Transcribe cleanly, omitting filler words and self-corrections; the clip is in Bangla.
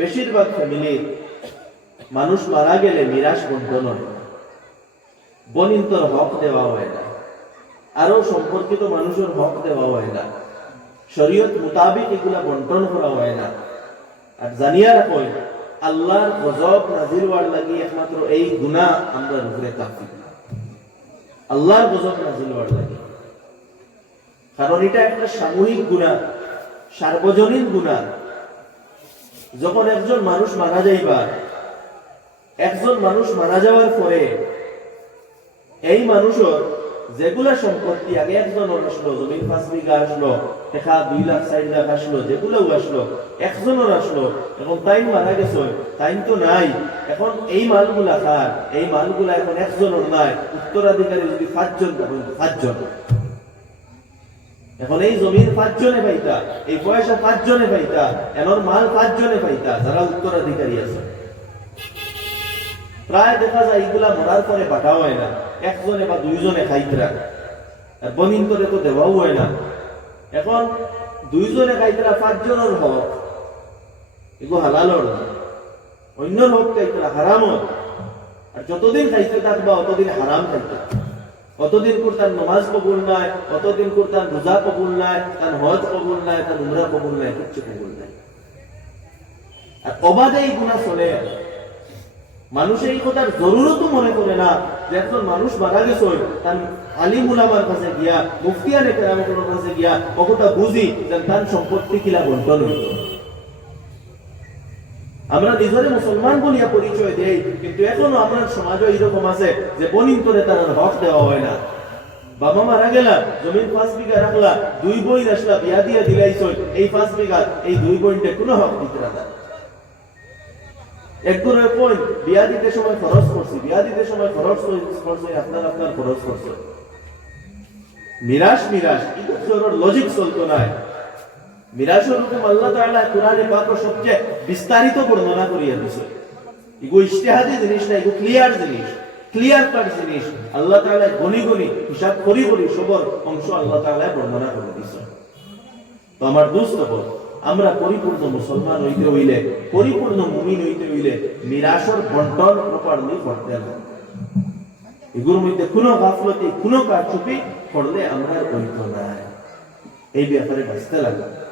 বেশিরভাগ ফ্যামিলি মানুষ মারা গেলে মিরাস বন্টন হয়, বনিন্তর হক দেওয়া হয় না, আরো সম্পর্কিত মানুষের হক দেওয়া হয় না, শরীয়ত মোতাবিক এগুলা বন্টন করা হয় না। আর জানিয়া রাখো আল্লাহর গজব নাজিল হওয়ার লাগি একমাত্র এই গুনাহ আমরা উপরে কাফি, আল্লাহর গজব নাজিল হওয়ার লাগি। কারণ এটা একটা সামূহিক গুনাহ, সার্বজনীন গুনাহ। যখন একজন মানুষ মারা যাইবা, একজন মানুষ মারা যাওয়ার পরে এই মানুষের যেগুলা সম্পত্তি আগে একজনের আসলো, জমিন 5 বিঘা আসলো, টাকা 2 লাখ 4 লাখ আসলো, যেগুলোও আসলো একজনের আসলো, এখন তাই মারা গেছে, তাই তো নাই, এখন এই মালগুলা কার? এই মালগুলা এখন একজনের নাই, উত্তরাধিকারী যদি 5 জন থাকেন 5 জন, এখন এই জমির 5 জনে পাইতা, এই পয়সা 5 জনে পাইতা, এমন মাল 5 জনে পাইতা যারা উত্তরাধিকারী আছে। প্রায় দেখা যায় এগুলা মরার পরে পাঠাও হয় না, একজনে বা 2 জনে খাইতরা, আর বনিন্তরে তো দেওয়াও হয় না। এখন 2 জনে খাইতরা 5 জনের হক, এগুলো হালালর না, অন্যর হক খাইতরা হারামর। আর যতদিন খাইতে থাকবা অতদিন হারাম খাইতে, অতদিন তার নামাজ কবুল নাই, অতদিন তার রোজা কবুল নাই, তার হজ কবুল নাই, তার উমরা কবুল নাই, কিচ্ছু কবুল নাই। আর অবাধে এই গুনাহ চলে। মানুষ এই কথার জরুরতও মনে করে না যে একজন মানুষ মারা গেছে, তার আলিম উলামার কাছে গিয়া, মুফতিয়ানে কেরামের কাছে গিয়া কথা বুঝি যে তার সম্পত্তি কিলা বন্টন হইত। আমরা নিজরে মুসলমান বলিয়া পরিচয় দেই, কিন্তু এখনো আমরা সমাজে এরকম আছে যে বনিন্তরে তার হক দেওয়া হয় না। বাবা মারা গেলা, জমিন 5 বিঘা রাখলা, 2 বোন আসলা, বিয়া দিয়া দিলাইছ, এই 5 বিঘা এই 2 বোনকে কোনো হক দিতে না। একদূরের পয়েন্ট বিয়া দিতে সময় খরচ করছি, বিয়া দিতে সময় খরচ করছে, আপনার খরচ করছে। মিরাস এগুলোর লজিক চলতো নাই। মিরাসের হুকুম আল্লাহ তাআলা কোরআনে পাকের সবচেয়ে বিস্তারিত বর্ণনা করিয়া দিয়েছে। এগুলো ইজতিহাদি জিনিস না, এগুলো ক্লিয়ার জিনিস, ক্লিয়ার কাট জিনিস। আল্লাহ তাআলা গনি হিসাব করি সবর অংশ আল্লাহ তাআলা বর্ণনা করে দিয়েছে। তো আমার দোস্ত বল, আমরা পরিপূর্ণ মুসলমান হইতে হইলে, পরিপূর্ণ মুমিন হইতে হইলে মিরাসের বন্টন প্রপারলি করতে হবে। এগুলোর মধ্যে কোনো গাফলতি, কোনো কারচুপি করলে আমরা হইতো না। এই ব্যাপারে বাঁচতে লাগবে।